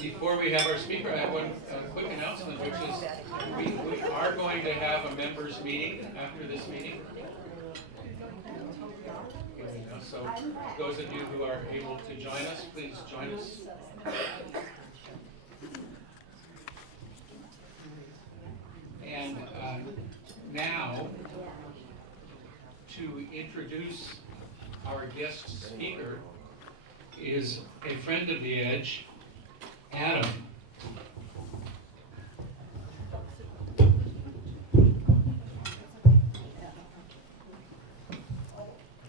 Before we have our speaker, I have one quick announcement, which is we are going to have a members meeting after this meeting. So those of you who are able to join us, please join us. And now, to introduce our guest speaker is a friend of The Edge, Adam.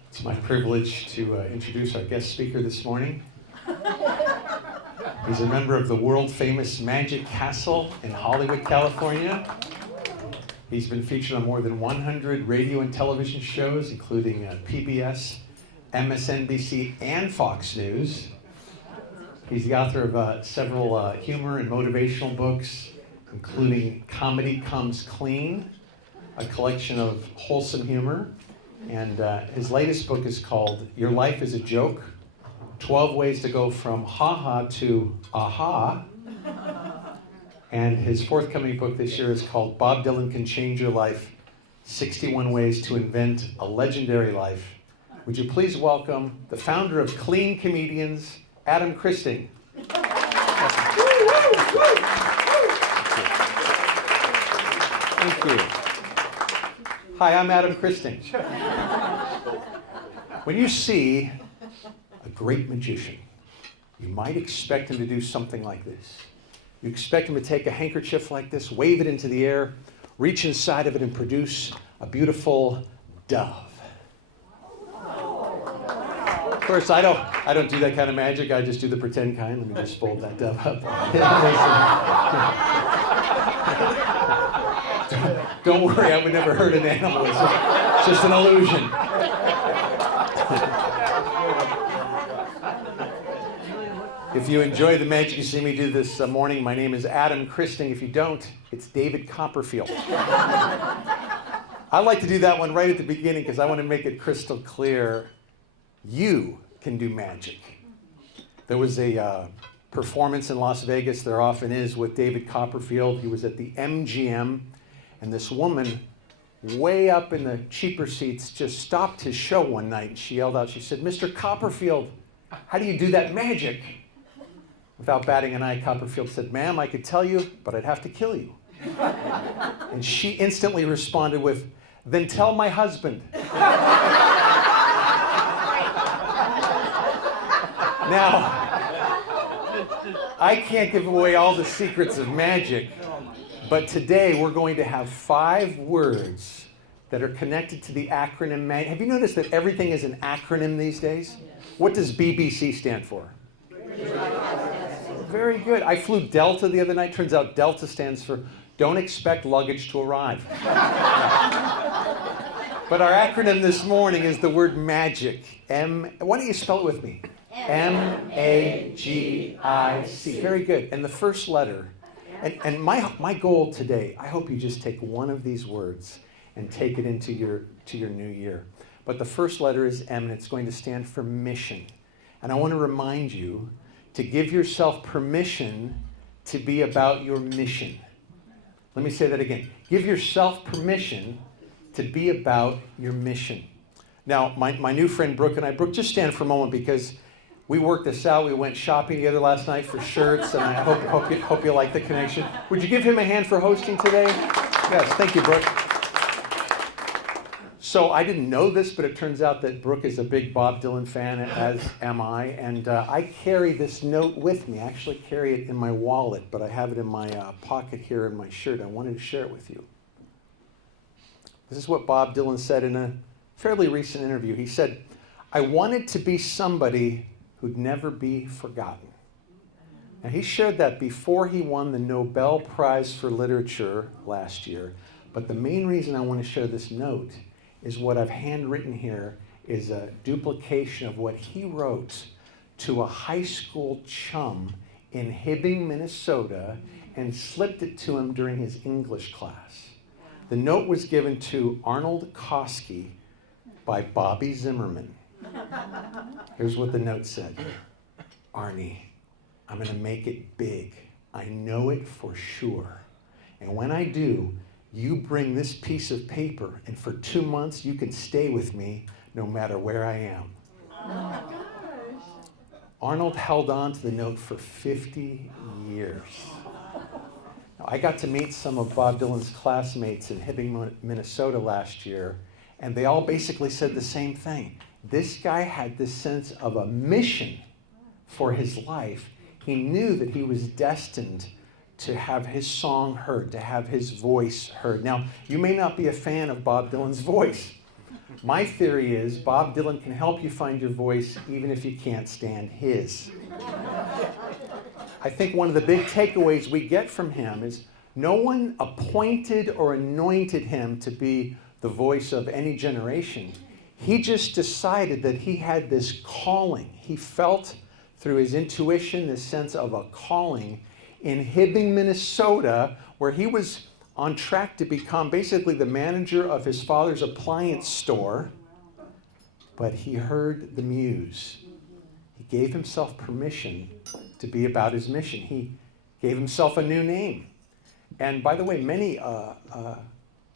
It's my privilege to introduce our guest speaker this morning. He's a member of the world-famous Magic Castle in Hollywood, California. He's been featured on more than 100 radio and television shows, including PBS, MSNBC, and Fox News. He's the author of several humor and motivational books, including Comedy Comes Clean, a collection of wholesome humor. And his latest book is called Your Life is a Joke, 12 Ways to Go from Ha-Ha to Aha. And his forthcoming book this year is called Bob Dylan Can Change Your Life, 61 Ways to Invent a Legendary Life. Would you please welcome the founder of Clean Comedians, Adam Christing. Thank you. Hi, I'm Adam Christing. When you see a great magician, you might expect him to do something like this. You expect him to take a handkerchief like this, wave it into the air, reach inside of it, and produce a beautiful dove. Of course, I don't do that kind of magic. I just do the pretend kind. Let me just fold that dove up. Don't worry, I would never hurt an animal. It's just an illusion. If you enjoy the magic you see me do this morning, my name is Adam Christing. If you don't, it's David Copperfield. I like to do that one right at the beginning because I want to make it crystal clear. You can do magic. There was a performance in Las Vegas, there often is, with David Copperfield. He was at the MGM, and this woman, way up in the cheaper seats, just stopped his show one night, and she yelled out, she said, "Mr. Copperfield, how do you do that magic?" Without batting an eye, Copperfield said, "Ma'am, I could tell you, but I'd have to kill you." And she instantly responded with, "Then tell my husband." Now, I can't give away all the secrets of magic, but today we're going to have 5 words that are connected to the acronym MAG. Have you noticed that everything is an acronym these days? What does BBC stand for? Very good. I flew Delta the other night. Turns out Delta stands for Don't Expect Luggage to Arrive. But our acronym this morning is the word magic. Why don't you spell it with me? M-A-G-I-C. Very good. And the first letter. And my goal today, I hope you just take one of these words and take it into your new year. But the first letter is M, and it's going to stand for mission. And I want to remind you to give yourself permission to be about your mission. Let me say that again. Give yourself permission to be about your mission. Now, my new friend Brooke and I, Brooke, just stand for a moment because we worked this out. We went shopping together last night for shirts, and I hope you like the connection. Would you give him a hand for hosting today? Yes, thank you, Brooke. So I didn't know this, but it turns out that Brooke is a big Bob Dylan fan, as am I, and I carry this note with me. I actually carry it in my wallet, but I have it in my pocket here in my shirt. I wanted to share it with you. This is what Bob Dylan said in a fairly recent interview. He said, "I wanted to be somebody who'd never be forgotten." Now, he shared that before he won the Nobel Prize for Literature last year, but the main reason I want to share this note is what I've handwritten here is a duplication of what he wrote to a high school chum in Hibbing, Minnesota, and slipped it to him during his English class. The note was given to Arnold Kosky by Bobby Zimmerman. Here's what the note said. "Arnie, I'm going to make it big. I know it for sure. And when I do, you bring this piece of paper, and for 2 months, you can stay with me no matter where I am. Oh my gosh. Arnold held on to the note for 50 years. Now, I got to meet some of Bob Dylan's classmates in Hibbing, Minnesota last year, and they all basically said the same thing. This guy had this sense of a mission for his life. He knew that he was destined to have his song heard, to have his voice heard. Now, you may not be a fan of Bob Dylan's voice. My theory is Bob Dylan can help you find your voice even if you can't stand his. I think one of the big takeaways we get from him is no one appointed or anointed him to be the voice of any generation. He just decided that he had this calling. He felt through his intuition this sense of a calling in Hibbing, Minnesota, where he was on track to become basically the manager of his father's appliance store. But he heard the muse. He gave himself permission to be about his mission. He gave himself a new name. And by the way, many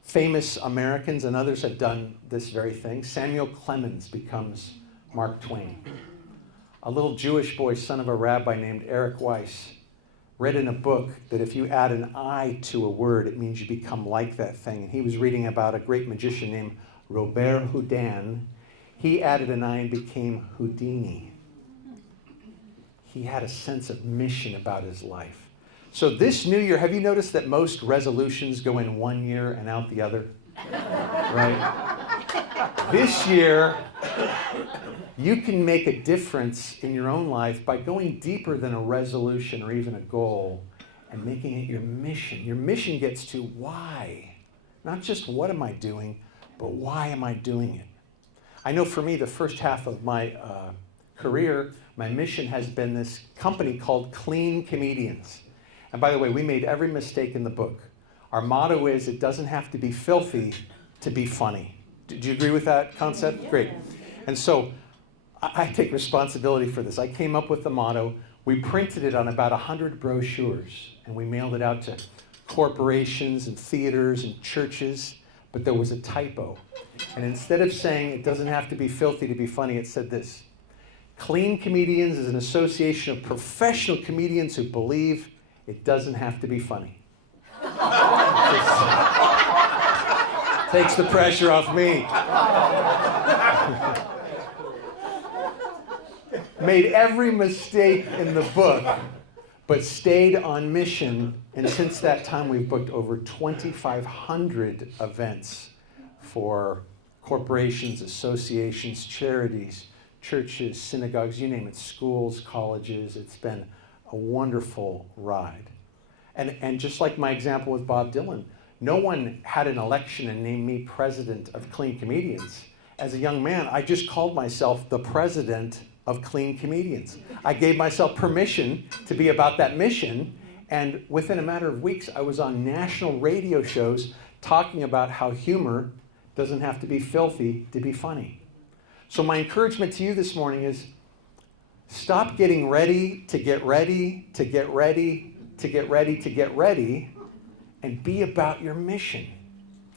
famous Americans and others have done this very thing. Samuel Clemens becomes Mark Twain. A little Jewish boy, son of a rabbi named Eric Weiss, read in a book that if you add an I to a word, it means you become like that thing. And he was reading about a great magician named Robert Houdin. He added an I and became Houdini. He had a sense of mission about his life. So this new year, have you noticed that most resolutions go in 1 year and out the other? Right? This year, you can make a difference in your own life by going deeper than a resolution or even a goal and making it your mission. Your mission gets to why. Not just what am I doing, but why am I doing it? I know for me, the first half of my career, my mission has been this company called Clean Comedians. And by the way, we made every mistake in the book. Our motto is, it doesn't have to be filthy to be funny. Do you agree with that concept? Yeah. Great. And so I take responsibility for this. I came up with the motto. We printed it on about 100 brochures, and we mailed it out to corporations and theaters and churches, but there was a typo. And instead of saying it doesn't have to be filthy to be funny, it said this: Clean Comedians is an association of professional comedians who believe it doesn't have to be funny. Takes the pressure off me. Made every mistake in the book, but stayed on mission. And since that time, we've booked over 2,500 events for corporations, associations, charities, churches, synagogues, you name it, schools, colleges. It's been a wonderful ride. And just like my example with Bob Dylan, no one had an election and named me president of Clean Comedians. As a young man, I just called myself the president of Clean Comedians. I gave myself permission to be about that mission, and within a matter of weeks, I was on national radio shows talking about how humor doesn't have to be filthy to be funny. So my encouragement to you this morning is, stop getting ready to get ready to get ready to get ready to get ready, and be about your mission.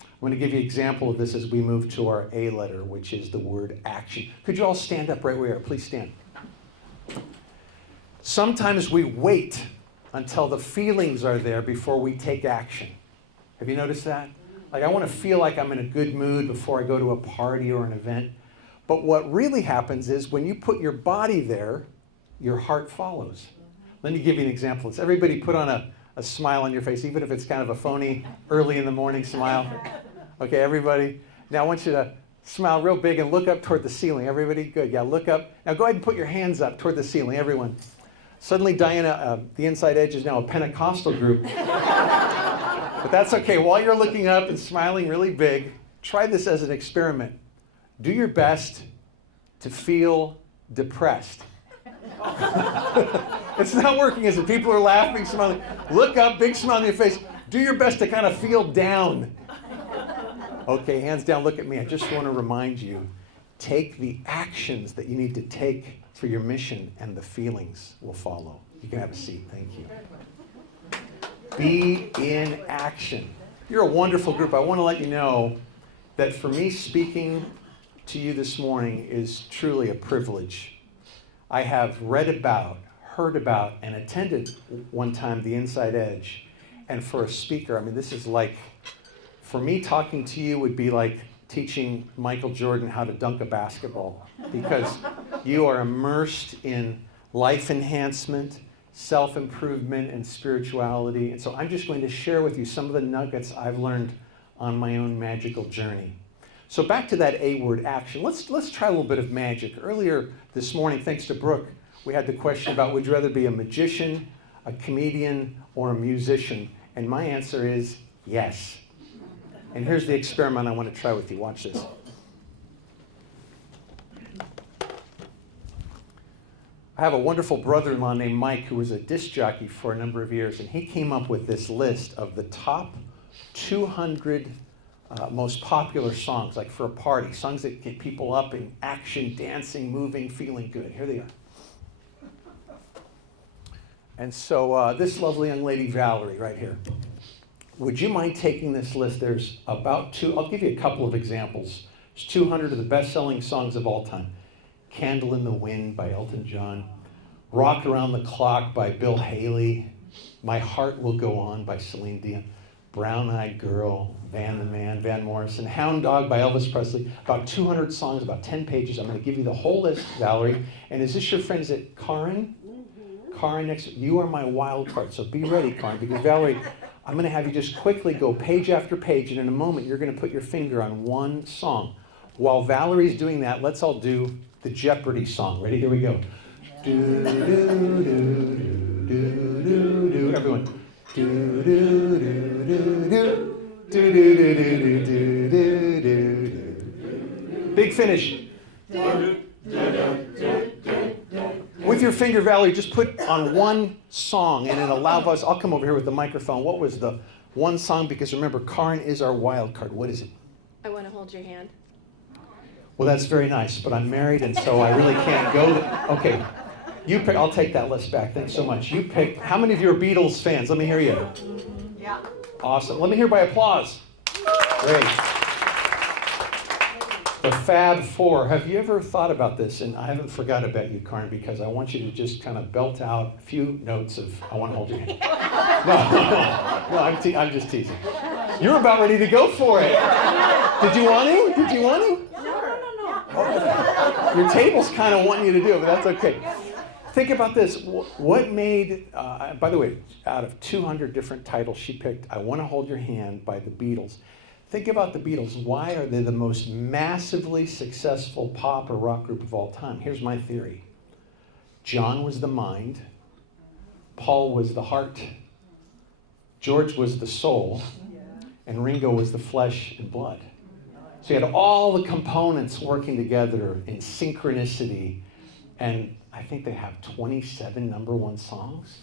I'm going to give you an example of this as we move to our A letter, which is the word action. Could you all stand up right where you are? Please stand. Sometimes we wait until the feelings are there before we take action. Have you noticed that? Like, I want to feel like I'm in a good mood before I go to a party or an event. But what really happens is when you put your body there, your heart follows. Let me give you an example. Let's everybody put on a smile on your face, even if it's kind of a phony, early in the morning smile. Okay, everybody. Now I want you to smile real big and look up toward the ceiling. Everybody, good. Yeah, look up. Now go ahead and put your hands up toward the ceiling, everyone. Suddenly, Diana, the Inside Edge is now a Pentecostal group. But that's okay. While you're looking up and smiling really big, try this as an experiment. Do your best to feel depressed. It's not working, is it? People are laughing, smiling. Look up, big smile on your face. Do your best to kind of feel down. Okay, hands down, look at me. I just want to remind you, take the actions that you need to take for your mission, and the feelings will follow. You can have a seat. Thank you. Be in action. You're a wonderful group. I want to let you know that for me, speaking to you this morning is truly a privilege. I have read about, heard about, and attended one time the Inside Edge. And for a speaker, I mean, this is like, for me, talking to you would be like teaching Michael Jordan how to dunk a basketball, because you are immersed in life enhancement, self-improvement, and spirituality. And so I'm just going to share with you some of the nuggets I've learned on my own magical journey. So back to that A word, action. Let's try a little bit of magic. Earlier this morning, thanks to Brooke, we had the question about would you rather be a magician, a comedian, or a musician? And my answer is yes. And here's the experiment I want to try with you. Watch this. I have a wonderful brother-in-law named Mike who was a disc jockey for a number of years, and he came up with this list of the top 200 most popular songs, like for a party, songs that get people up in action, dancing, moving, feeling good. Here they are. And so this lovely young lady, Valerie, right here. Would you mind taking this list? There's about I'll give you a couple of examples. There's 200 of the best-selling songs of all time. Candle in the Wind by Elton John. Rock Around the Clock by Bill Haley. My Heart Will Go On by Celine Dion. Brown Eyed Girl, Van the Man, Van Morrison. Hound Dog by Elvis Presley. About 200 songs, about 10 pages. I'm going to give you the whole list, Valerie. And is this your friend? Is it Karin? Karin, next. You are my wild card, so be ready, Karin, because Valerie, I'm going to have you just quickly go page after page, and in a moment you're going to put your finger on one song. While Valerie's doing that, let's all do the Jeopardy song. Ready? Here we go. Do do do do do do do. Everyone. Do do do do do do do do do do do do. Big finish. With your finger, Valerie, just put on one song, and it'll allow us. I'll come over here with the microphone. What was the one song? Because remember, Karin is our wild card. What is it? I Want to Hold Your Hand. Well, that's very nice, but I'm married, and so I really can't go there. Okay, you pick. I'll take that list back. Thanks so much. You pick. How many of you are Beatles fans? Let me hear you. Yeah. Awesome. Let me hear by applause. Great. The Fab Four. Have you ever thought about this? And I haven't forgot about you, Karin, because I want you to just kind of belt out a few notes of I Want to Hold Your Hand. No, I'm just teasing. You're about ready to go for it. Did you want to? Did you want to? Your table's kind of wanting you to do it, but that's okay. Think about this. What made, by the way, out of 200 different titles she picked, I Want to Hold Your Hand by the Beatles. Think about the Beatles. Why are they the most massively successful pop or rock group of all time? Here's my theory. John was the mind. Paul was the heart. George was the soul. And Ringo was the flesh and blood. So you had all the components working together in synchronicity. And I think they have 27 number one songs.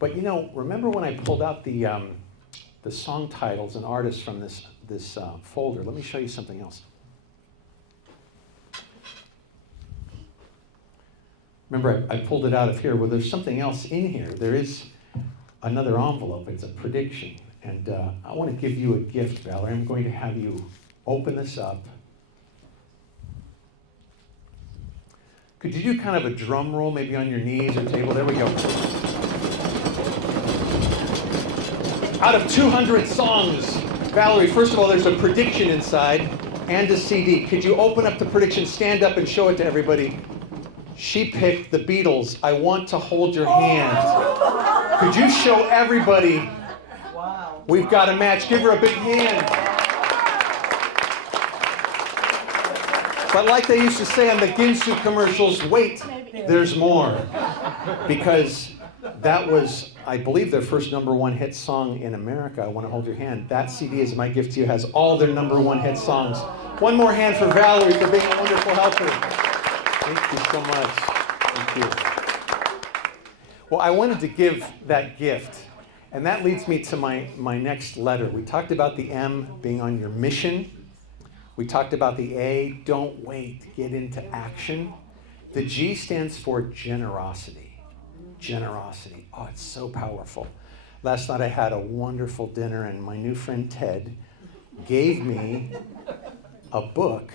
But you know, remember when I pulled out the song titles and artists from this folder? Let me show you something else. Remember, I pulled it out of here. Well, there's something else in here. There is another envelope. It's a prediction. And I want to give you a gift, Valerie. I'm going to have you open this up. Could you do kind of a drum roll, maybe on your knees or table? There we go. Out of 200 songs, Valerie, first of all, there's a prediction inside and a CD. Could you open up the prediction, stand up and show it to everybody? She picked the Beatles, I Want to Hold Your Hand. Could you show everybody? Wow. We've got a match. Give her a big hand. But like they used to say on the Ginsu commercials, wait, there's more. Because that was, I believe, their first number one hit song in America, I Want to Hold Your Hand. That CD is my gift to you, has all their number one hit songs. One more hand for Valerie for being a wonderful helper. Thank you so much. Thank you. Well, I wanted to give that gift, and that leads me to my next letter. We talked about the M being on your mission. We talked about the A, don't wait, get into action. The G stands for generosity. Generosity. Oh, it's so powerful. Last night I had a wonderful dinner, and my new friend Ted gave me a book,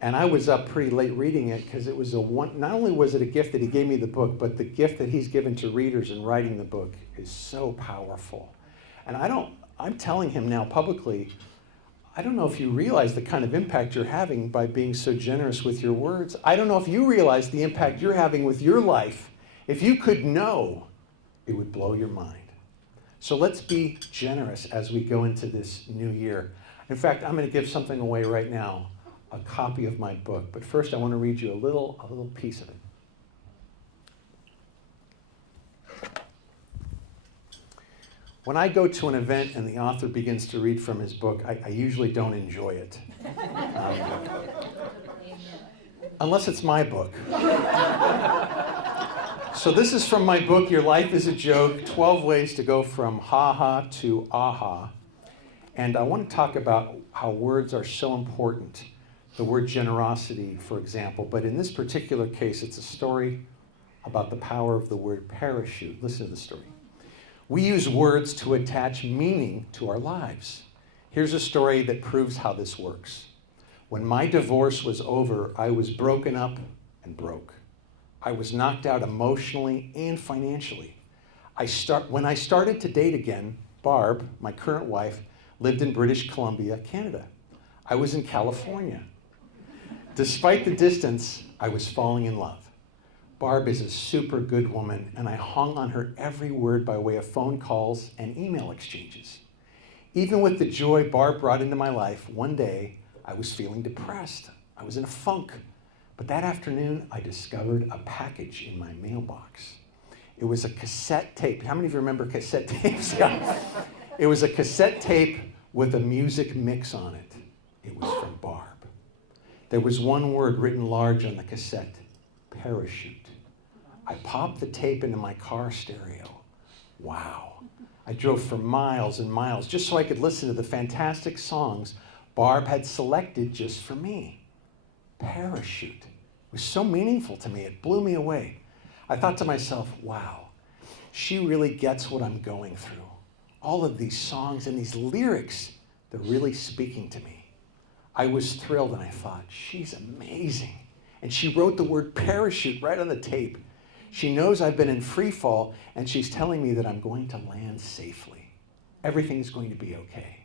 and I was up pretty late reading it because it was not only was it a gift that he gave me the book, but the gift that he's given to readers in writing the book is so powerful. And I'm telling him now publicly, I don't know if you realize the kind of impact you're having by being so generous with your words. I don't know if you realize the impact you're having with your life. If you could know, it would blow your mind. So let's be generous as we go into this new year. In fact, I'm going to give something away right now, a copy of my book. But first, I want to read you a little piece of it. When I go to an event and the author begins to read from his book, I usually don't enjoy it. Unless it's my book. So this is from my book, Your Life is a Joke, 12 Ways to Go from Ha-Ha to Aha. And I want to talk about how words are so important. The word generosity, for example. But in this particular case, it's a story about the power of the word parachute. Listen to the story. We use words to attach meaning to our lives. Here's a story that proves how this works. When my divorce was over, I was broken up and broke. I was knocked out emotionally and financially. When I started to date again, Barb, my current wife, lived in British Columbia, Canada. I was in California. Despite the distance, I was falling in love. Barb is a super good woman, and I hung on her every word by way of phone calls and email exchanges. Even with the joy Barb brought into my life, one day I was feeling depressed. I was in a funk. But that afternoon, I discovered a package in my mailbox. It was a cassette tape. How many of you remember cassette tapes? Yeah. It was a cassette tape with a music mix on it. It was from Barb. There was one word written large on the cassette, parachute. I popped the tape into my car stereo. Wow. I drove for miles and miles just so I could listen to the fantastic songs Barb had selected just for me. Parachute. It was so meaningful to me. It blew me away. I thought to myself, wow, she really gets what I'm going through. All of these songs and these lyrics, they're really speaking to me. I was thrilled and I thought, she's amazing. And she wrote the word parachute right on the tape. She knows I've been in free fall, and she's telling me that I'm going to land safely. Everything's going to be okay.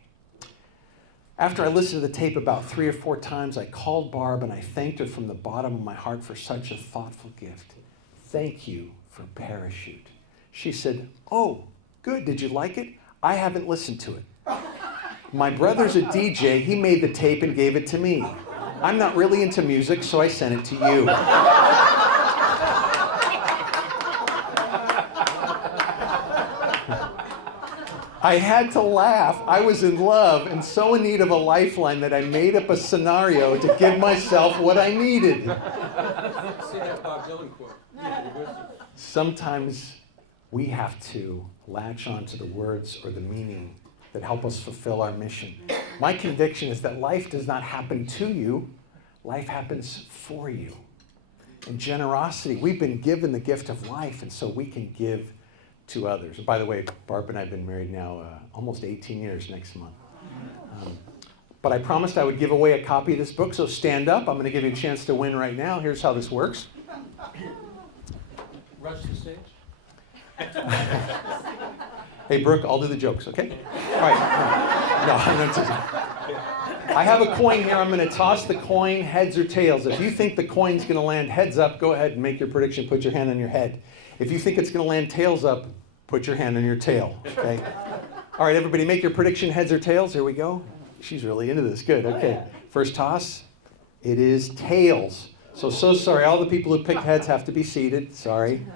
After I listened to the tape about 3 or 4 times, I called Barb and I thanked her from the bottom of my heart for such a thoughtful gift. Thank you for Parachute. She said, oh, good, did you like it? I haven't listened to it. My brother's a DJ, he made the tape and gave it to me. I'm not really into music, so I sent it to you. I had to laugh. I was in love and so in need of a lifeline that I made up a scenario to give myself what I needed. See that Bob Dylan quote. Sometimes we have to latch on to the words or the meaning that help us fulfill our mission. My conviction is that life does not happen to you. Life happens for you. And generosity, we've been given the gift of life, and so we can give to others. And by the way, Barb and I have been married now almost 18 years next month. But I promised I would give away a copy of this book, so stand up. I'm going to give you a chance to win right now. Here's how this works. Rush the stage. Hey, Brooke, I'll do the jokes, okay? All right. No, I'm not teasing. I have a coin here. I'm going to toss the coin, heads or tails. If you think the coin's going to land heads up, go ahead and make your prediction. Put your hand on your head. If you think it's going to land tails up, put your hand on your tail, okay? All right, everybody, make your prediction, heads or tails. Here we go. She's really into this. Good, okay. First toss, it is tails. So sorry. All the people who picked heads have to be seated. Sorry.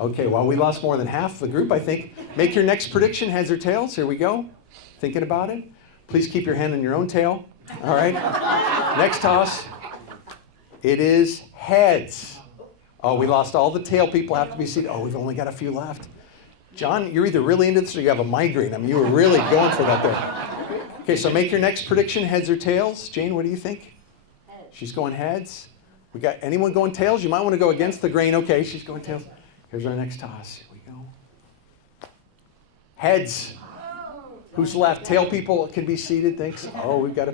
Okay, well, we lost more than half the group, I think. Make your next prediction, heads or tails. Here we go. Thinking about it? Please keep your hand on your own tail. All right. Next toss, it is heads. Oh, we lost all the tail people have to be seated. Oh, we've only got a few left. John, you're either really into this or you have a migraine. I mean, you were really going for that there. Okay, so make your next prediction, heads or tails. Jane, what do you think? Heads. She's going heads. We got anyone going tails? You might want to go against the grain. Okay, she's going tails. Here's our next toss. Here we go. Heads. Who's left? Tail people can be seated. Thanks. Oh, we've got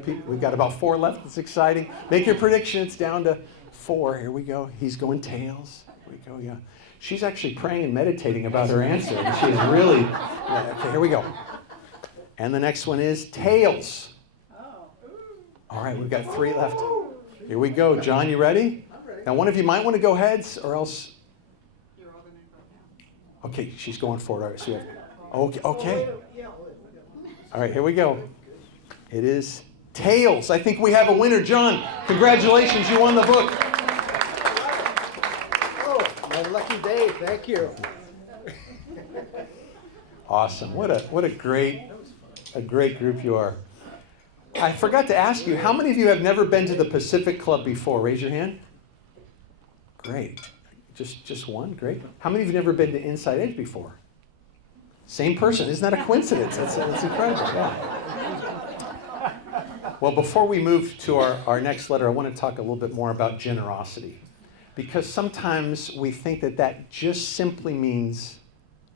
about 4 left. It's exciting. Make your prediction. It's down to 4. Here we go. He's going tails. Here we go. Yeah. She's actually praying and meditating about her answer. And she's really. Yeah, okay. Here we go. And the next one is tails. All right. We've got 3 left. Here we go. John, you ready? I'm ready. Now, one of you might want to go heads, or else. You're all gonna go now. Okay, she's going for it. All right. So we have, okay. All right, here we go. It is tails. I think we have a winner. John, congratulations. You won the book. Oh, my lucky day. Thank you. Awesome. What a great group you are. I forgot to ask you, how many of you have never been to the Pacific Club before? Raise your hand. Great. Just one? Great. How many of you have never been to Inside Edge before? Same person. Isn't that a coincidence? That's incredible. Yeah. Well, before we move to our next letter, I want to talk a little bit more about generosity. Because sometimes we think that just simply means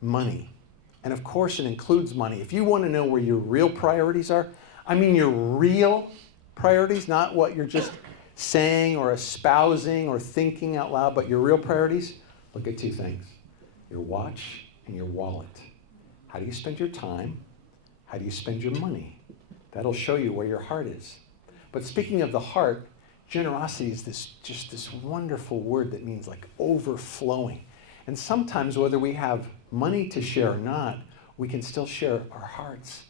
money. And of course, it includes money. If you want to know where your real priorities are, I mean your real priorities, not what you're just saying or espousing or thinking out loud, but your real priorities, look at 2 things. Your watch and your wallet. How do you spend your time? How do you spend your money? That'll show you where your heart is. But speaking of the heart, generosity is this wonderful word that means like overflowing. And sometimes whether we have money to share or not, we can still share our hearts.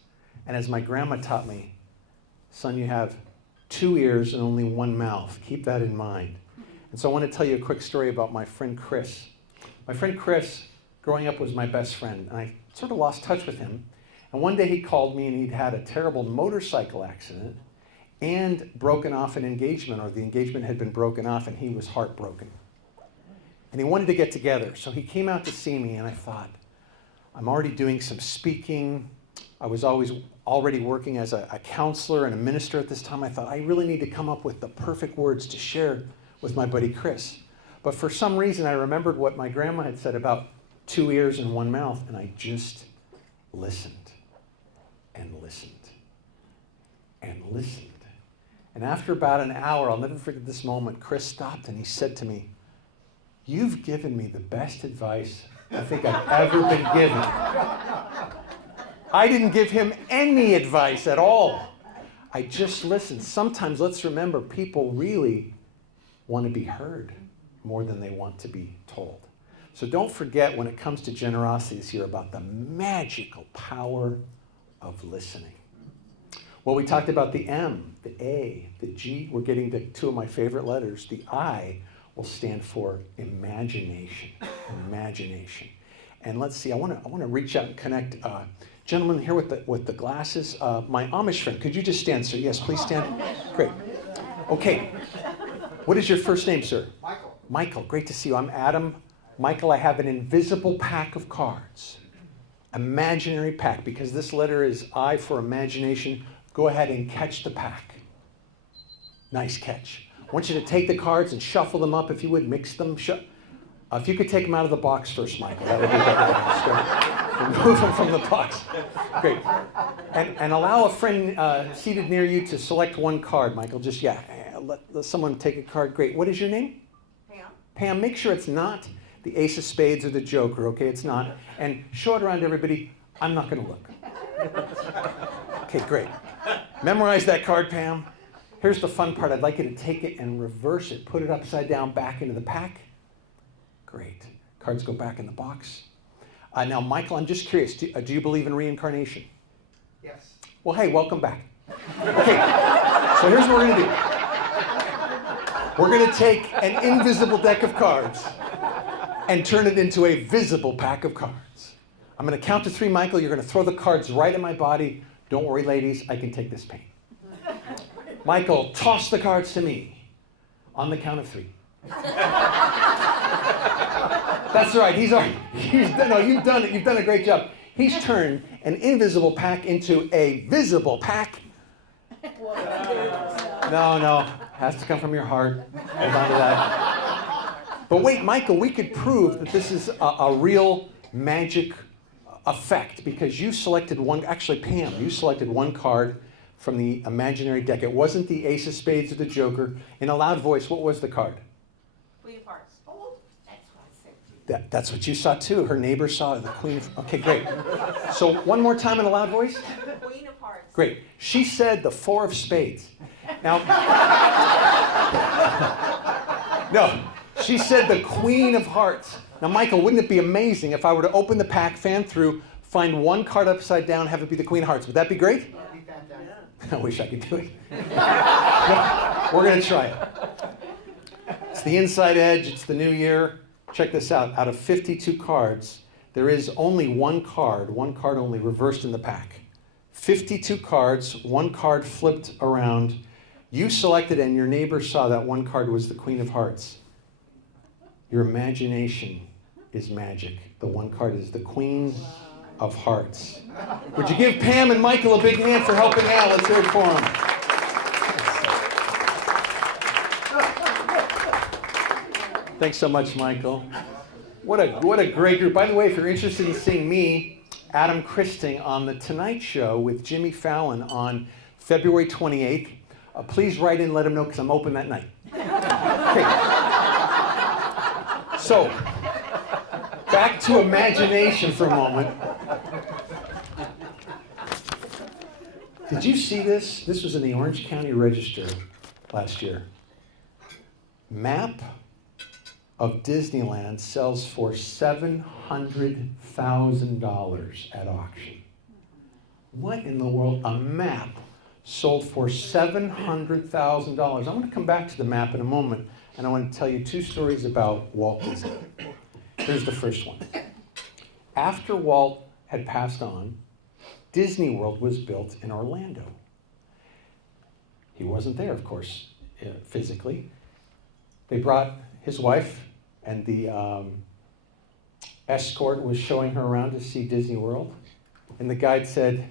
And as my grandma taught me, son, you have 2 ears and only 1 mouth. Keep that in mind. And so I want to tell you a quick story about my friend Chris. My friend Chris, growing up, was my best friend. And I sort of lost touch with him. And one day he called me and he'd had a terrible motorcycle accident and broken off an engagement, or the engagement had been broken off, and he was heartbroken. And he wanted to get together. So he came out to see me, and I thought, I'm already doing some speaking. I was already working as a counselor and a minister at this time. I thought, I really need to come up with the perfect words to share with my buddy Chris. But for some reason, I remembered what my grandma had said about 2 ears and 1 mouth, and I just listened and listened and listened. And after about an hour, I'll never forget this moment, Chris stopped and he said to me, "You've given me the best advice I think I've ever been given." I didn't give him any advice at all. I just listened. Sometimes let's remember, people really want to be heard more than they want to be told. So don't forget, when it comes to generosity this year, about the magical power of listening. Well, we talked about the M, the A, the G. We're getting to 2 of my favorite letters. The I will stand for imagination. Imagination. And let's see, I want to reach out and connect. Gentleman here with the glasses, my Amish friend. Could you just stand, sir? Yes, please stand. Great. Okay. What is your first name, sir? Michael. Michael, great to see you. I'm Adam. Michael, I have an invisible pack of cards. Imaginary pack, because this letter is I for imagination. Go ahead and catch the pack. Nice catch. I want you to take the cards and shuffle them up, if you would, mix them. If you could take them out of the box first, Michael, that would be better. Remove them from the box. Great. And allow a friend seated near you to select one card, Michael. Just, let someone take a card. Great. What is your name? Pam. Pam, make sure it's not the Ace of Spades or the Joker, okay? It's not. And show it around to everybody. I'm not going to look. Okay, great. Memorize that card, Pam. Here's the fun part. I'd like you to take it and reverse it. Put it upside down back into the pack. Great. Cards go back in the box. Now, Michael, I'm just curious. Do you believe in reincarnation? Yes. Well, hey, welcome back. Okay, so here's what we're going to do. We're going to take an invisible deck of cards and turn it into a visible pack of cards. I'm going to count to 3, Michael. You're going to throw the cards right in my body. Don't worry, ladies. I can take this pain. Michael, toss the cards to me on the count of 3. That's right. You've done it. You've done a great job. He's turned an invisible pack into a visible pack. No. Has to come from your heart. Hold on to that. But wait, Michael, we could prove that this is a real magic effect because you selected one, actually Pam, you selected one card from the imaginary deck. It wasn't the Ace of Spades or the Joker. In a loud voice, what was the card? Queen of Hearts. Oh, that's what I said to you. That's what you saw too. Her neighbor saw the Queen of... Okay, great. So one more time in a loud voice. Queen of Hearts. Great. She said the Four of Spades. Now... No, she said the Queen of Hearts. Now, Michael, wouldn't it be amazing if I were to open the pack, fan through, find one card upside down, have it be the Queen of Hearts? Would that be great? That'd be fantastic. I wish I could do it. No, we're going to try it. It's the inside edge. It's the new year. Check this out. Out of 52 cards, there is only one card only reversed in the pack. 52 cards, one card flipped around. You selected and your neighbor saw that one card was the Queen of Hearts. Your imagination is magic. The one card is the Queen of Hearts. Would you give Pam and Michael a big hand for helping out? Let's hear it for them. Thanks so much, Michael. What a great group. By the way, if you're interested in seeing me, Adam Christing, on The Tonight Show with Jimmy Fallon on February 28th, please write in, let him know, because I'm open that night. Okay. So, back to imagination for a moment. Did you see this? This was in the Orange County Register last year. Map of Disneyland sells for $700,000 at auction. What in the world? A map sold for $700,000. I want to come back to the map in a moment, and I want to tell you two stories about Walt Disney. Here's the first one. After Walt had passed on, Disney World was built in Orlando. He wasn't there, of course, physically. They brought his wife, and the escort was showing her around to see Disney World. And the guide said,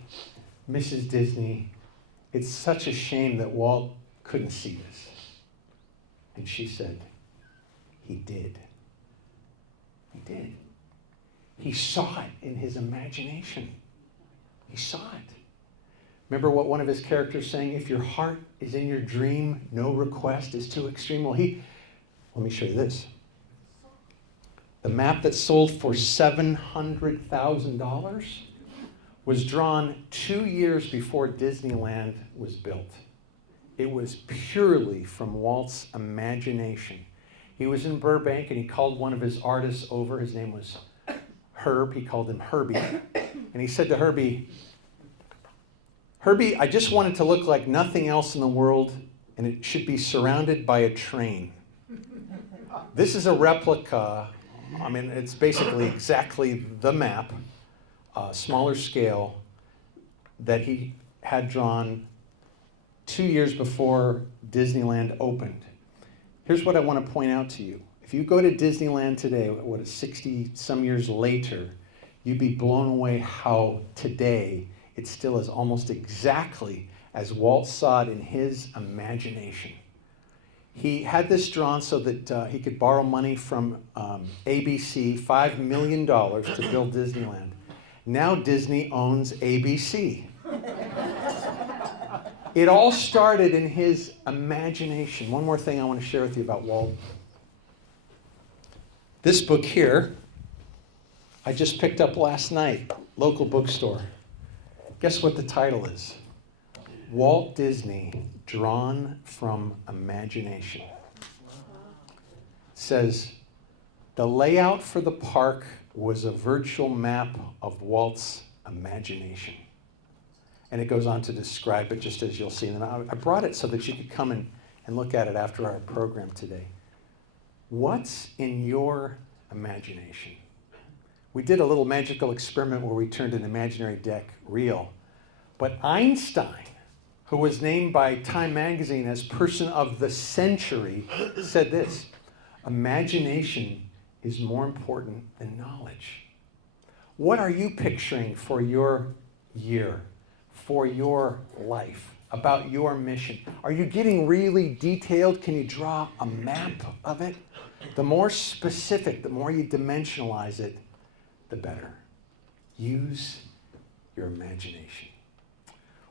"Mrs. Disney, it's such a shame that Walt couldn't see this." And she said, "He did. He did. He saw it in his imagination. He saw it." Remember what one of his characters saying? If your heart is in your dream, no request is too extreme. Well, let me show you this. The map that sold for $700,000 was drawn 2 years before Disneyland was built. It was purely from Walt's imagination. He was in Burbank and he called one of his artists over. His name was Herb. He called him Herbie. And he said to Herbie, "Herbie, I just want it to look like nothing else in the world, and it should be surrounded by a train." This is a replica. I mean, it's basically exactly the map, smaller scale, that he had drawn 2 years before Disneyland opened. Here's what I want to point out to you. If you go to Disneyland today, 60-some years later, you'd be blown away how today it still is almost exactly as Walt saw it in his imagination. He had this drawn so that he could borrow money from ABC, $5 million to build Disneyland. Now Disney owns ABC. It all started in his imagination. One more thing I want to share with you about Walt. This book here, I just picked up last night, local bookstore. Guess what the title is? Walt Disney, Drawn from Imagination. It says, the layout for the park was a virtual map of Walt's imagination. And it goes on to describe it just as you'll see. And I brought it so that you could come and look at it after our program today. What's in your imagination? We did a little magical experiment where we turned an imaginary deck real. But Einstein, who was named by Time magazine as Person of the Century, said this: imagination is more important than knowledge. What are you picturing for your year, for your life? about your mission? Are you getting really detailed? Can you draw a map of it? The more specific, the more you dimensionalize it, the better. Use your imagination.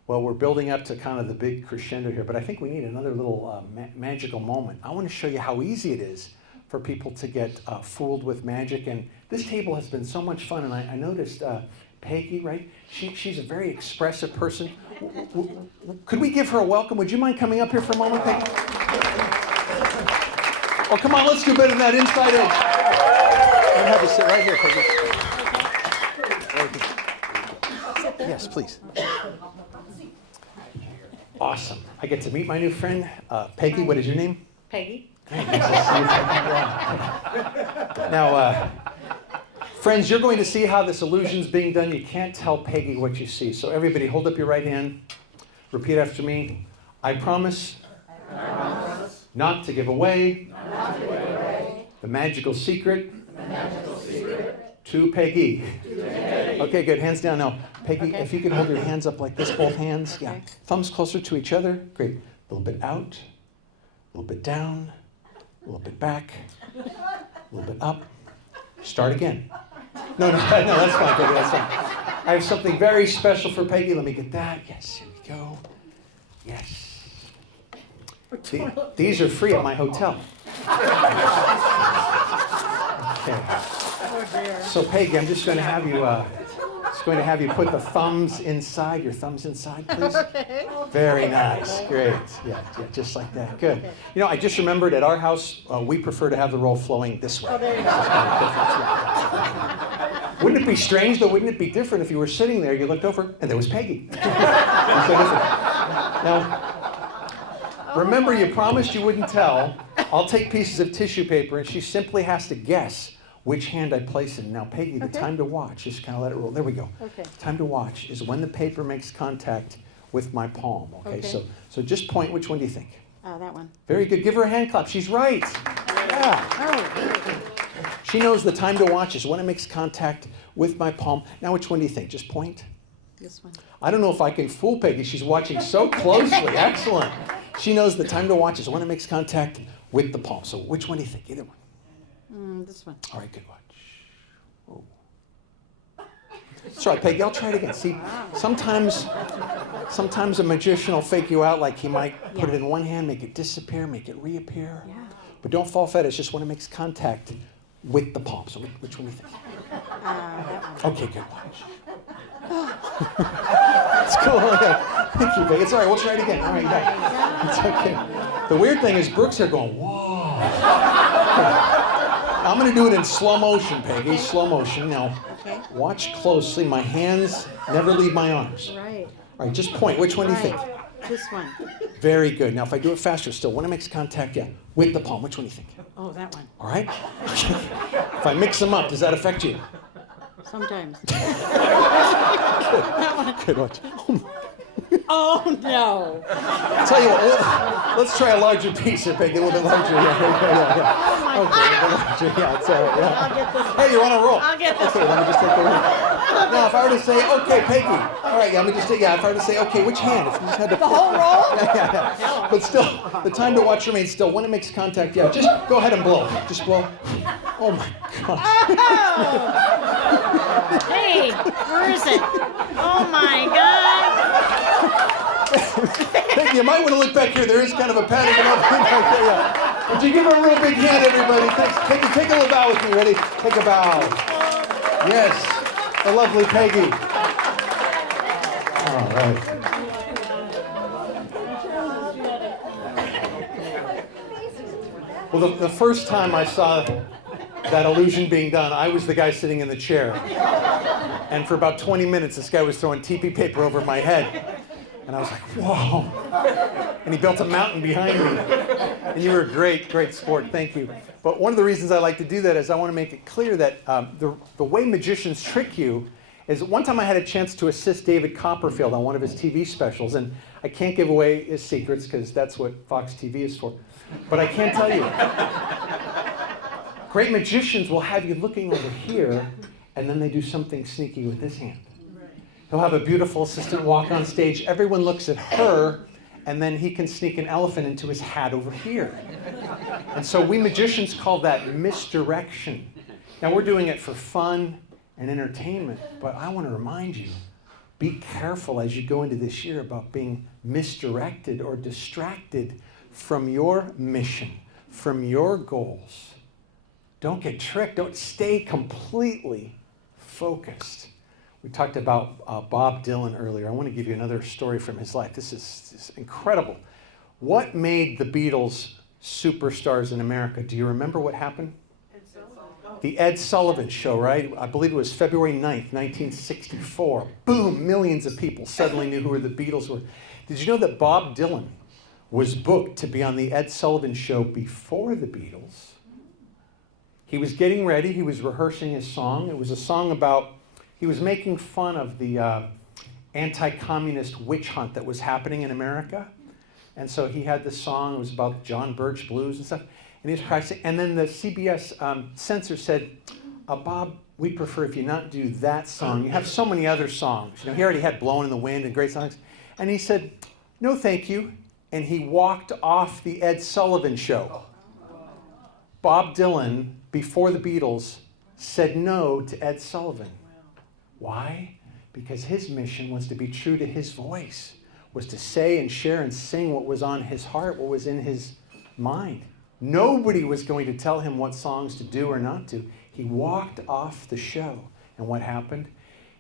Well, we're building up to kind of the big crescendo here, but I think we need another little magical moment. I want to show you how easy it is for people to get fooled with magic. And this table has been so much fun, and I noticed Peggy, right? She's a very expressive person. Could we give her a welcome? Would you mind coming up here for a moment, Peggy? Oh, come on, let's do better than that. Inside edge. I'm going to have you sit right here, Peggy. Yes, please. Awesome. I get to meet my new friend, Peggy. What is your name? Peggy. Now, friends, you're going to see how this illusion's being done. You can't tell Peggy what you see. So everybody, hold up your right hand. Repeat after me. I promise not to give away the magical secret to Peggy. Okay, good. Hands down now. Peggy, if you could hold your hands up like this, both hands. Yeah. Thumbs closer to each other. Great. A little bit out, a little bit down, a little bit back, a little bit up. Start again. No, that's fine, Peggy. That's fine. I have something very special for Peggy. Let me get that. Yes, here we go. Yes. These are free at my hotel. Okay. So Peggy, I'm just going to have you put the thumbs inside. Your thumbs inside, please. Okay. Very nice. Great. Yeah, just like that. Good. You know, I just remembered at our house, we prefer to have the roll flowing this way. Oh, there you go. Wouldn't it be strange, though? Wouldn't it be different if you were sitting there, you looked over, and there was Peggy? So different. Now, remember, you promised you wouldn't tell. I'll take pieces of tissue paper, and she simply has to guess which hand I place in. Now, Peggy, the time to watch, just kind of let it roll. There we go. Okay. Time to watch is when the paper makes contact with my palm. Okay. So just point. Which one do you think? That one. Very good. Give her a hand clap. She's right. Yeah. Oh, She knows the time to watch is when it makes contact with my palm. Now, which one do you think? Just point. this one. I don't know if I can fool Peggy. She's watching so closely. Excellent. She knows the time to watch is when it makes contact with the palm. So which one do you think? Either one. This one. All right, good watch. Oh. That's right, Peggy. I'll try it again. See, sometimes a magician will fake you out, like he might put it in one hand, make it disappear, make it reappear. Yeah. But don't fall for it. It's just when it makes contact with the palm. So which one do you think? That one. Okay, good watch. It's cool. Yeah. Thank you, Peggy. It's all right. We'll try it again. All right, you got it. It's okay. The weird thing is Brooke's here going, whoa. I'm going to do it in slow motion, Peggy. Slow motion. Now, watch closely. My hands never leave my arms. Right. All right, just point. Which one do you think? This one. Very good. Now, if I do it faster still, when it makes contact, with the palm, which one do you think? Oh, that one. All right? If I mix them up, does that affect you? Sometimes. Good watch. Oh, no. Tell you what, let's try a larger piece here, Peggy. A little bit larger. Yeah. Okay, a little larger. Yeah, it's all right. Yeah. I'll get this one. Hey, you're on a roll. I'll get this Okay, let me just take the one. Now, if I were to say, okay, Peggy. All right, let me just take, if I were to say, okay, which hand? If you just had to. The whole roll? Yeah. But still, the time to watch remains still. When it makes contact, just go ahead and blow. Just blow. Oh, my gosh. Hey, where is it? Oh, my God. Thank you. You might want to look back here. There is kind of a pattern of yeah. Would you give her a real big hand, everybody? Thanks. Take a little bow with me. Ready? Take a bow. Yes. The lovely Peggy. All right. Well, the first time I saw that illusion being done, I was the guy sitting in the chair. And for about 20 minutes, this guy was throwing TP paper over my head. And I was like, whoa. And he built a mountain behind me. And you were a great, great sport. Thank you. But one of the reasons I like to do that is I want to make it clear that the way magicians trick you is one time I had a chance to assist David Copperfield on one of his TV specials. And I can't give away his secrets because that's what Fox TV is for. But I can tell you, great magicians will have you looking over here, and then they do something sneaky with this hand. He'll have a beautiful assistant walk on stage. Everyone looks at her, and then he can sneak an elephant into his hat over here. And so we magicians call that misdirection. Now we're doing it for fun and entertainment, but I want to remind you, be careful as you go into this year about being misdirected or distracted from your mission, from your goals. Don't get tricked. Don't stay completely focused. We talked about Bob Dylan earlier. I want to give you another story from his life. This is incredible. What made the Beatles superstars in America? Do you remember what happened? The Ed Sullivan Show, right? I believe it was February 9th, 1964. Boom, millions of people suddenly knew who the Beatles were. Did you know that Bob Dylan was booked to be on the Ed Sullivan Show before the Beatles? He was getting ready. He was rehearsing his song. It was a song about, he was making fun of the anti-communist witch hunt that was happening in America. And so he had this song. It was about John Birch blues and stuff. And he was practicing. And then the CBS censor said, Bob, we prefer if you not do that song. You have so many other songs. You know, he already had Blowing in the Wind and great songs. And he said, no, thank you. And he walked off the Ed Sullivan Show. Bob Dylan, before the Beatles, said no to Ed Sullivan. Why? Because his mission was to be true to his voice, was to say and share and sing what was on his heart, what was in his mind. Nobody was going to tell him what songs to do or not to. He walked off the show. And what happened?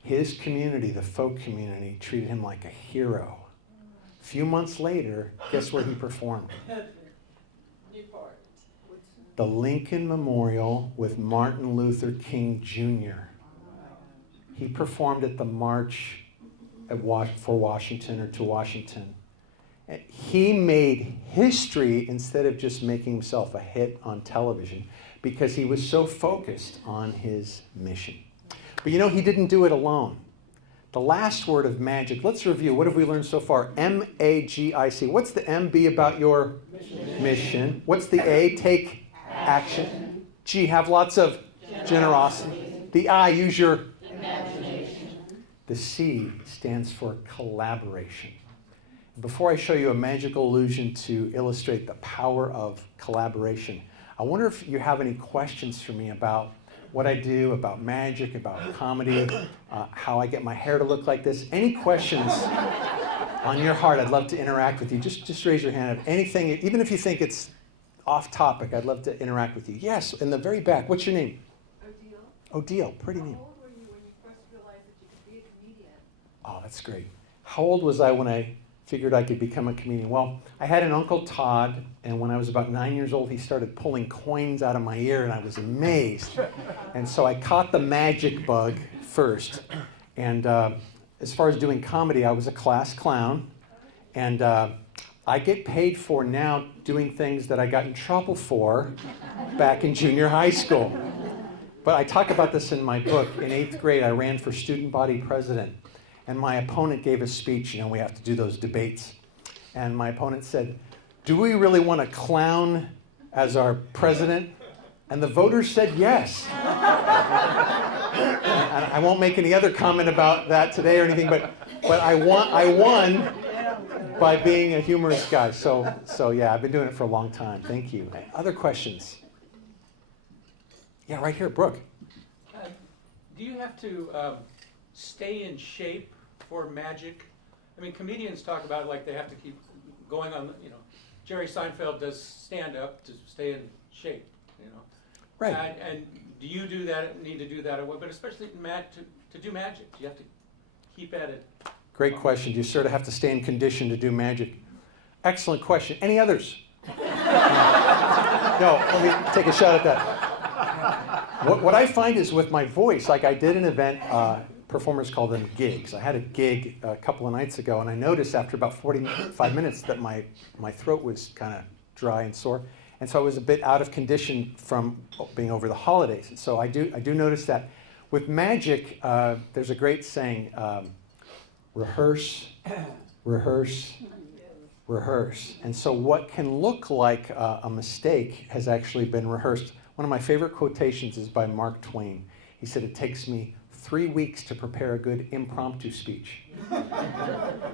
His community, the folk community, treated him like a hero. A few months later, guess where he performed? The Lincoln Memorial with Martin Luther King Jr. He performed at the March for Washington or to Washington. He made history instead of just making himself a hit on television because he was so focused on his mission. But you know, he didn't do it alone. The last word of magic, let's review. What have we learned so far? M-A-G-I-C. What's the M be about your mission? What's the A? Take action. G, have lots of generosity. The I, use your imagination. The C stands for collaboration. Before I show you a magical illusion to illustrate the power of collaboration, I wonder if you have any questions for me about what I do, about magic, about comedy, how I get my hair to look like this. Any questions on your heart? I'd love to interact with you. Just raise your hand. Anything, even if you think it's off topic, I'd love to interact with you. Yes, in the very back. What's your name? Odile. Odile, pretty name. How old were you when you first realized that you could be a comedian? Oh, that's great. How old was I when I figured I could become a comedian? Well, I had an Uncle Todd, and when I was about 9 years old, he started pulling coins out of my ear, and I was amazed. And so I caught the magic bug first. And as far as doing comedy, I was a class clown, and I get paid for now doing things that I got in trouble for back in junior high school. But I talk about this in my book. In 8th grade, I ran for student body president. And my opponent gave a speech. You know, we have to do those debates. And my opponent said, do we really want a clown as our president? And the voters said yes. And I won't make any other comment about that today or anything, but I won by being a humorous guy. So yeah, I've been doing it for a long time. Thank you. Other questions? Yeah, right here, Brooke. Do you have to stay in shape for magic? I mean, comedians talk about it like they have to keep going on, you know. Jerry Seinfeld does stand up to stay in shape, you know. Right. And do you do that, need to do that, but especially to do magic, do you have to keep at it? Great question. Do you sort of have to stay in condition to do magic? Excellent question. Any others? No, let me take a shot at that. What I find is with my voice, like I did an event, performers call them gigs. I had a gig a couple of nights ago, and I noticed after about 45 minutes that my throat was kind of dry and sore. And so I was a bit out of condition from being over the holidays. So I do notice that. With magic, there's a great saying, rehearse, rehearse, rehearse. And so what can look like a mistake has actually been rehearsed. One of my favorite quotations is by Mark Twain. He said, it takes me 3 weeks to prepare a good impromptu speech.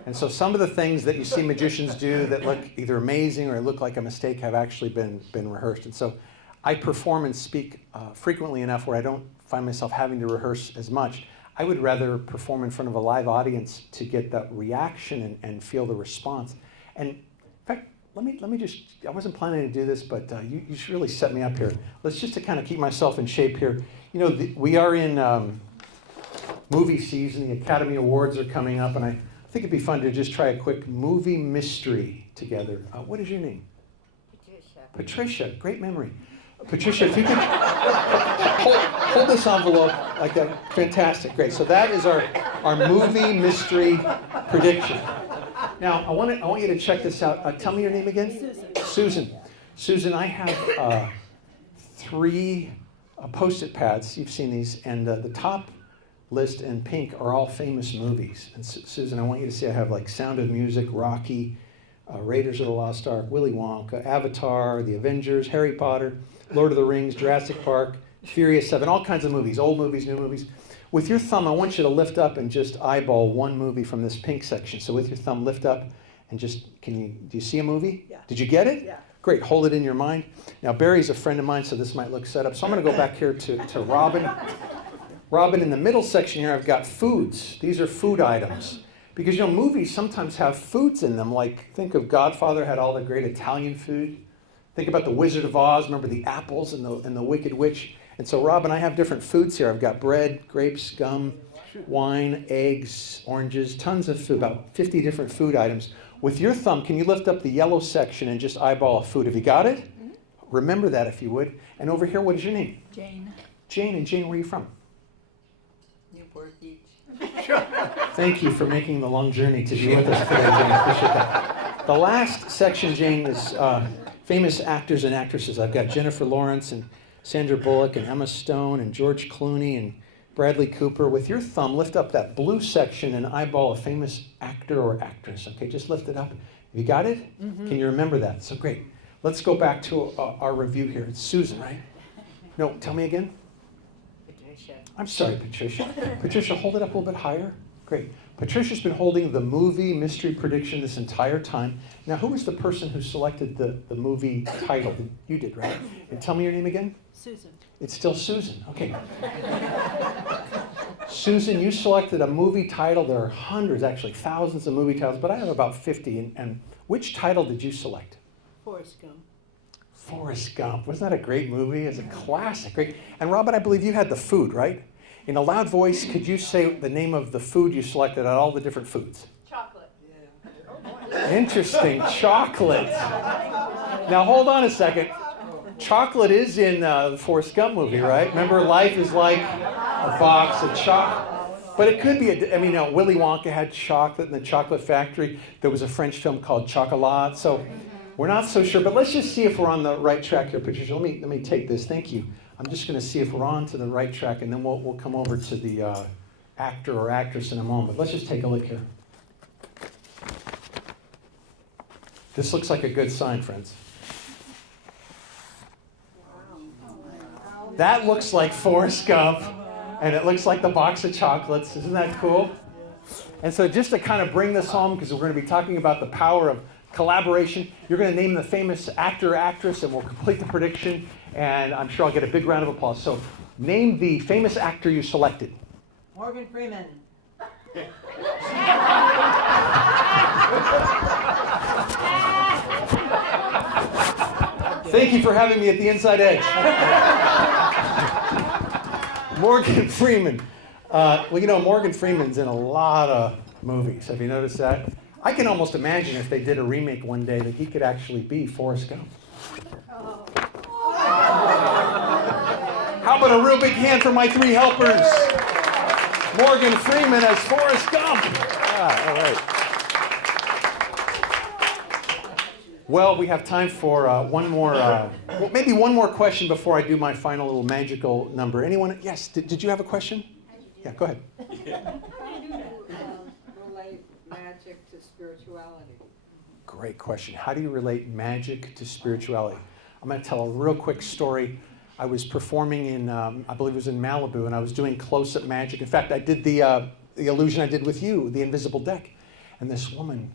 And so some of the things that you see magicians do that look either amazing or look like a mistake have actually been rehearsed. And so I perform and speak frequently enough where I don't find myself having to rehearse as much. I would rather perform in front of a live audience to get that reaction and feel the response. And in fact, let me just, I wasn't planning to do this, but you just really set me up here. Let's just to kind of keep myself in shape here. You know, we are in movie season. The Academy Awards are coming up, and I think it'd be fun to just try a quick movie mystery together. What is your name? Patricia. Patricia, great memory. Patricia, if you could hold this envelope like that, fantastic, great. So that is our movie mystery prediction. Now, I want you to check this out. Tell me your name again. Susan. Susan, I have 3 Post-it pads. You've seen these, and the top list in pink are all famous movies. And Susan, I want you to see I have like Sound of Music, Rocky, Raiders of the Lost Ark, Willy Wonka, Avatar, The Avengers, Harry Potter, Lord of the Rings, Jurassic Park, Furious 7, all kinds of movies, old movies, new movies. With your thumb, I want you to lift up and just eyeball one movie from this pink section. So with your thumb, lift up and just, do you see a movie? Yeah. Did you get it? Yeah. Great, hold it in your mind. Now, Barry's a friend of mine, so this might look set up. So I'm going to go back here to Robin. Robin, in the middle section here, I've got foods. These are food items. Because, you know, movies sometimes have foods in them. Like, think of Godfather had all the great Italian food. Think about The Wizard of Oz. Remember the apples and the Wicked Witch? And so, Robin, I have different foods here. I've got bread, grapes, gum, wine, eggs, oranges, tons of food, about 50 different food items. With your thumb, can you lift up the yellow section and just eyeball a food? Have you got it? Mm-hmm. Remember that if you would. And over here, what is your name? Jane. Jane. And Jane, where are you from? Newport Beach. Thank you for making the long journey to be with us today, Jane. I appreciate that. The last section, Jane, is famous actors and actresses. I've got Jennifer Lawrence and Sandra Bullock and Emma Stone and George Clooney and Bradley Cooper. With your thumb, lift up that blue section and eyeball a famous actor or actress. Okay, just lift it up. Have you got it? Mm-hmm. Can you remember that? So great. Let's go back to our review here. It's Susan, right? No, tell me again. Patricia. I'm sorry, Patricia. Patricia, hold it up a little bit higher. Great. Patricia's been holding the movie mystery prediction this entire time. Now, who was the person who selected the movie title? You did, right? And tell me your name again. Susan. It's still Susan. Okay. Susan, you selected a movie title. There are hundreds, actually thousands of movie titles, but I have about 50. And which title did you select? Forrest Gump. Forrest Gump. Wasn't that a great movie? It's a classic. Great. And Robin, I believe you had the food, right? In a loud voice, could you say the name of the food you selected out of all the different foods? Chocolate. Interesting. Chocolate. Now, hold on a second. Chocolate is in the Forrest Gump movie, right? Remember, life is like a box of chocolate. But it could be, Willy Wonka had chocolate in the chocolate factory. There was a French film called Chocolat. So we're not so sure. But let's just see if we're on the right track here, Patricia. Let me take this. Thank you. I'm just going to see if we're on to the right track, and then we'll come over to the actor or actress in a moment. Let's just take a look here. This looks like a good sign, friends. That looks like Forrest Gump, and it looks like the box of chocolates. Isn't that cool? And so just to kind of bring this home, because we're going to be talking about the power of collaboration, you're going to name the famous actor or actress, and we'll complete the prediction, and I'm sure I'll get a big round of applause. So name the famous actor you selected. Morgan Freeman. Thank you for having me at the Inside Edge. Morgan Freeman. Morgan Freeman's in a lot of movies. Have you noticed that? I can almost imagine if they did a remake one day that he could actually be Forrest Gump. How about a real big hand for my 3 helpers? Morgan Freeman as Forrest Gump. All right. Well, we have time for one more, maybe one more question before I do my final little magical number. Anyone? Yes, did you have a question? Yeah, go ahead. How do you relate magic to spirituality? Great question. How do you relate magic to spirituality? I'm going to tell a real quick story. I was performing in, I believe it was in Malibu, and I was doing close-up magic. In fact, I did the illusion I did with you, the invisible deck. And this woman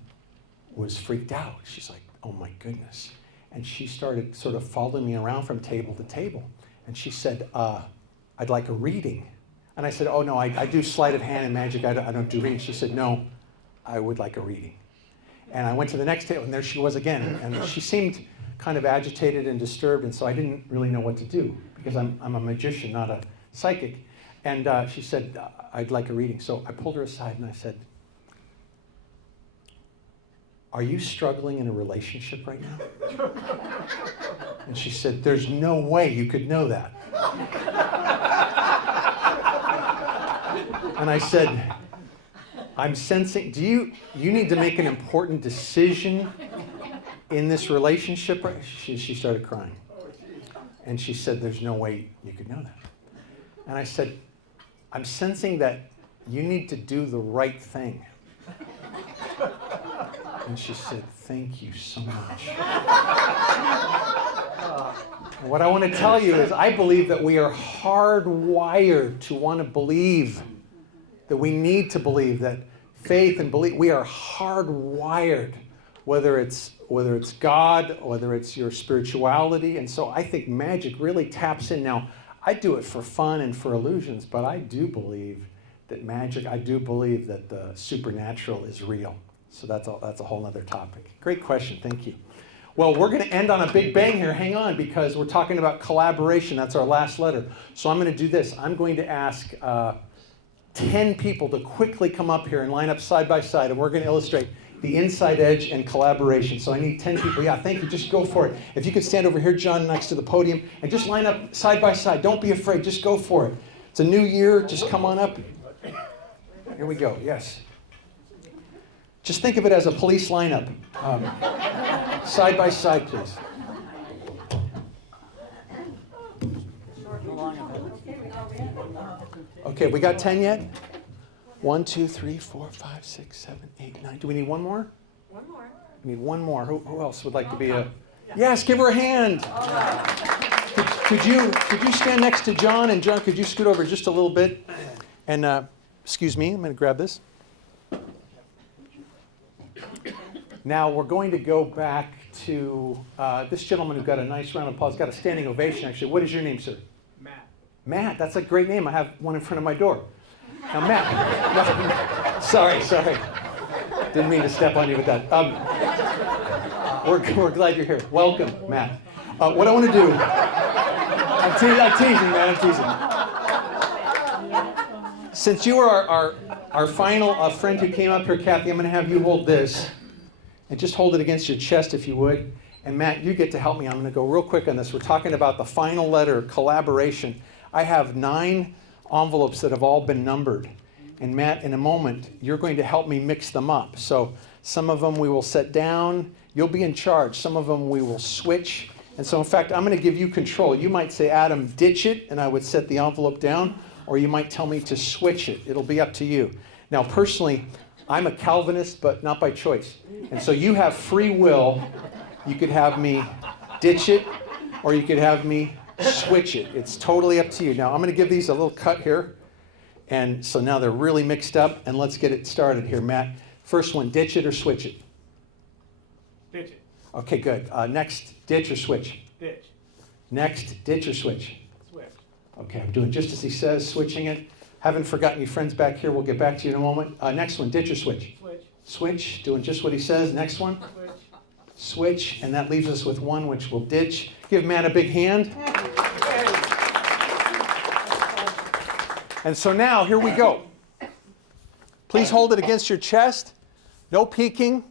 was freaked out. She's like, oh my goodness. And she started sort of following me around from table to table. And she said, I'd like a reading. And I said, oh no, I do sleight of hand and magic, I don't do readings. She said, no, I would like a reading. And I went to the next table, and there she was again. And she seemed kind of agitated and disturbed, and so I didn't really know what to do, because I'm a magician, not a psychic. And she said, I'd like a reading. So I pulled her aside and I said, are you struggling in a relationship right now? And she said, there's no way you could know that. And I said, I'm sensing, you need to make an important decision in this relationship? She started crying. And she said, there's no way you could know that. And I said, I'm sensing that you need to do the right thing. And she said, thank you so much. And what I want to tell you is I believe that we are hardwired to want to believe, that we need to believe, that faith and belief, we are hardwired, whether it's God, whether it's your spirituality. And so I think magic really taps in. Now, I do it for fun and for illusions, but I do believe that magic, I do believe that the supernatural is real. So that's a whole other topic. Great question, thank you. Well, we're going to end on a big bang here. Hang on, because we're talking about collaboration. That's our last letter. So I'm going to do this. I'm going to ask 10 people to quickly come up here and line up side by side, and we're going to illustrate the inside edge and collaboration. So I need 10 people. Yeah, thank you. Just go for it. If you could stand over here, John, next to the podium, and just line up side by side. Don't be afraid. Just go for it. It's a new year. Just come on up. Here we go. Yes. Just think of it as a police lineup. Side by side, please. Okay, we got 10 yet? 1, 2, 3, 4, 5, 6, 7, 8, 9. Do we need one more? One more. We need one more. Who else would like to be a... Yes, give her a hand. Could you stand next to John? And John, could you scoot over just a little bit? And excuse me, I'm going to grab this. Now we're going to go back to this gentleman who got a nice round of applause, got a standing ovation actually. What is your name, sir? Matt. Matt, that's a great name. I have one in front of my door. Now Matt, sorry. Didn't mean to step on you with that. We're glad you're here. Welcome, Matt. What I want to do, I'm teasing, man, I'm teasing. Since you are our final friend who came up here, Kathy, I'm going to have you hold this. And just hold it against your chest if you would. And Matt, you get to help me. I'm going to go real quick on this. We're talking about the final letter, collaboration. I have 9 envelopes that have all been numbered. And Matt, in a moment, you're going to help me mix them up. So some of them we will set down. You'll be in charge. Some of them we will switch. And so, in fact, I'm going to give you control. You might say, Adam, ditch it, and I would set the envelope down. Or you might tell me to switch it. It'll be up to you. Now, personally, I'm a Calvinist, but not by choice. And so you have free will. You could have me ditch it, or you could have me switch it. It's totally up to you. Now, I'm going to give these a little cut here. And so now they're really mixed up, and let's get it started here. Matt, first one, ditch it or switch it? Ditch it. Okay, good. Next, ditch or switch? Ditch. Next, ditch or switch? Switch. Okay, I'm doing just as he says, switching it. Haven't forgotten you friends back here. We'll get back to you in a moment. Next one, ditch or switch? Switch. Switch, doing just what he says. Next one, Switch. switch, and that leaves us with one, which will ditch. Give Matt a big hand. And so now, here we go. Please hold it against your chest. No peeking.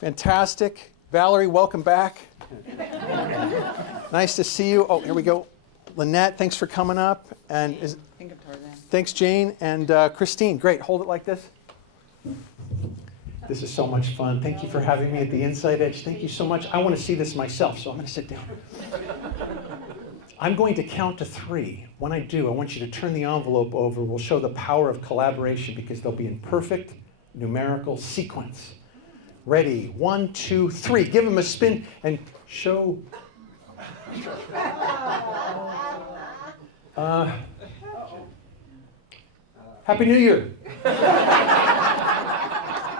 Fantastic. Valerie, welcome back. Nice to see you. Oh, here we go. Lynette, thanks for coming up. And Think of Tarzan. thanks, Jane. And Christine, great. Hold it like this. This is so much fun. Thank you for having me at the Inside Edge. Thank you so much. I want to see this myself, so I'm going to sit down. I'm going to count to 3. When I do, I want you to turn the envelope over. We'll show the power of collaboration because they'll be in perfect numerical sequence. Ready? 1, 2, 3. Give them a spin and show Happy New Year.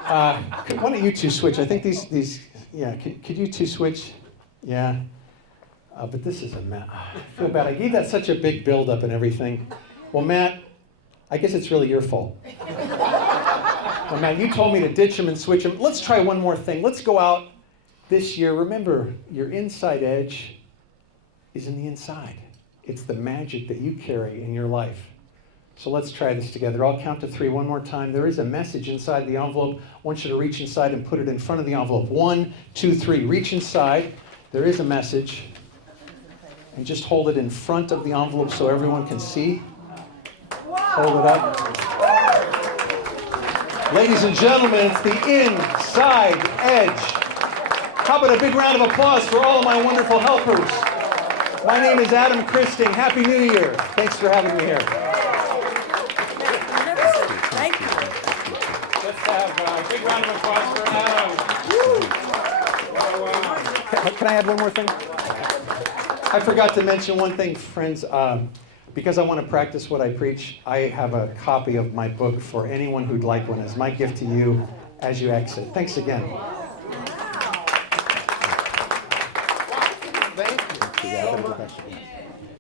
Why don't you two switch? I think these yeah, could you two switch? Yeah. But this is a mess. I feel bad. I gave that such a big build-up and everything. Well, Matt, I guess it's really your fault. Well, Matt, you told me to ditch him and switch him. Let's try one more thing. Let's go out this year. Remember, your inside edge is in the inside. It's the magic that you carry in your life. So let's try this together. I'll count to 3 one more time. There is a message inside the envelope. I want you to reach inside and put it in front of the envelope. 1, 2, 3. Reach inside. There is a message. And just hold it in front of the envelope so everyone can see. Hold it up. Ladies and gentlemen, it's the inside edge. How about a big round of applause for all of my wonderful helpers? My name is Adam Christing. Happy New Year. Thanks for having me here. Thank you. Let's have a big round of applause for Adam. Can I add one more thing? I forgot to mention one thing, friends. Because I want to practice what I preach, I have a copy of my book for anyone who'd like one as my gift to you as you exit. Thanks again. Thank you.